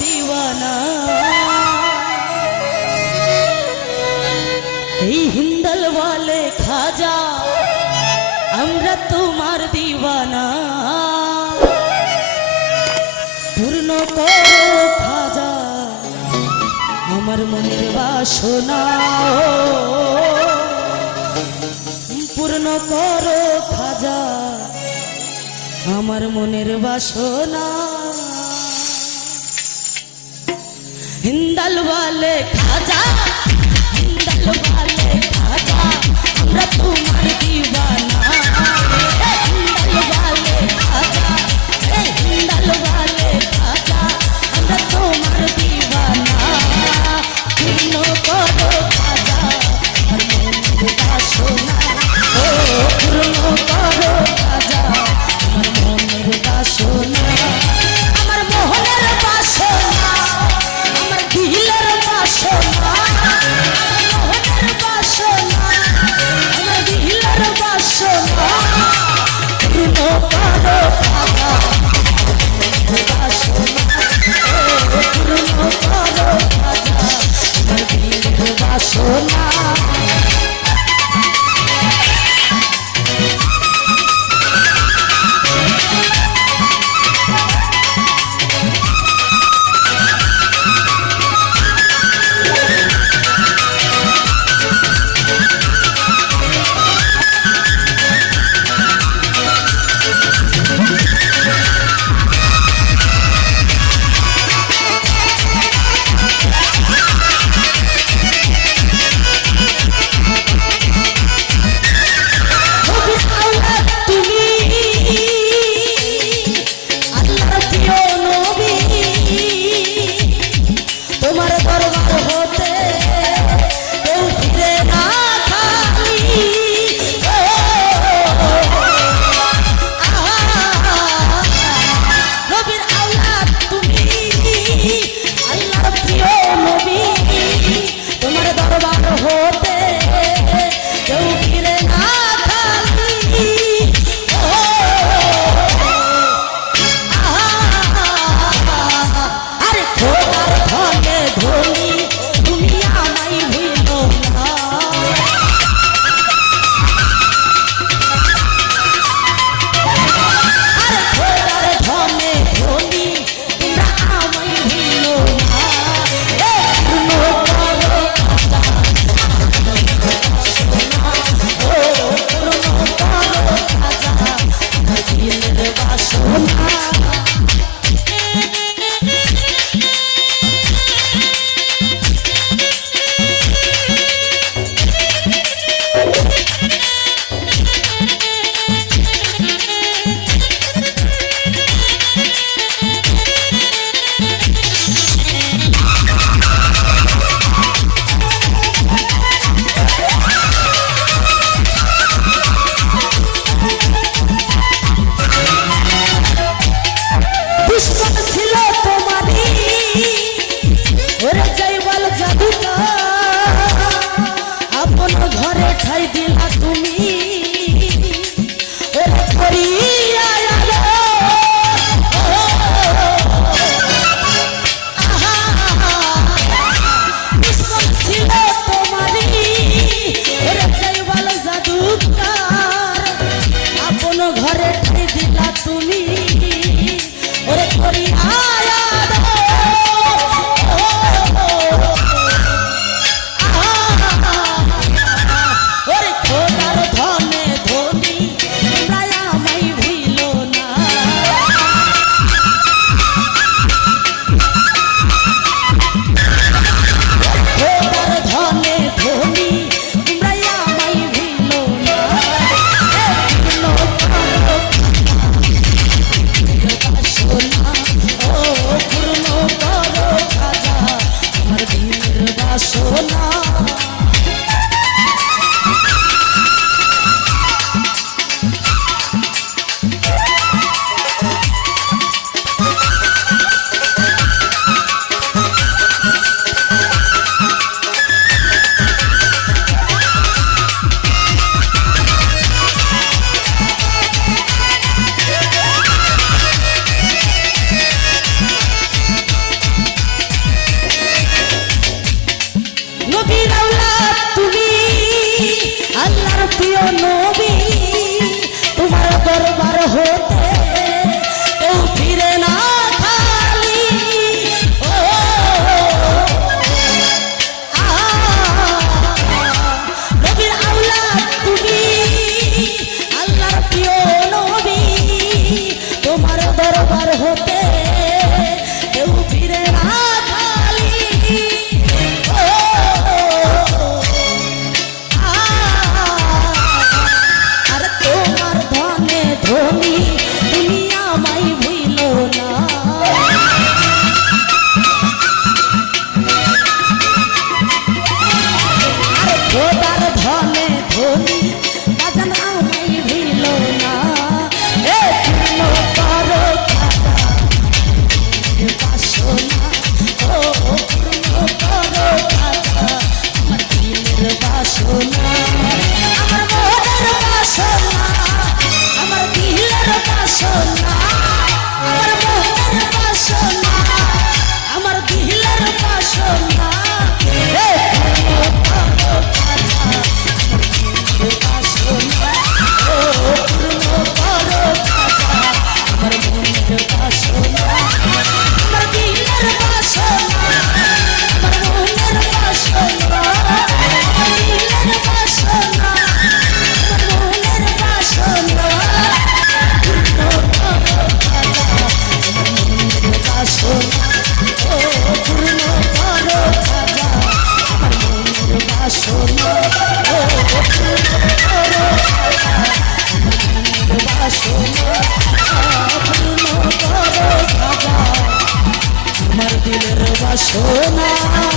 দিওয়ানা এই হিন্দল ওয়ালে খাজা আমরা তোমার দিওয়ানা পূর্ণ করো খাজা আমার মনের বাসনা পূর্ণ করো খাজা আমার মনের বাসনা হিন্দাল ওয়ালে খাজা হিন্দাল ওয়ালে খাজা আমরা তোমার দিওয়ানা হিন্দাল ওয়ালে খাজা হিন্দাল ওয়ালে খাজা আমরা তোমার দিওয়ানা পূর্ণ করো খাজা আমার মনের বাসনা ও আমার দিলের বাসনা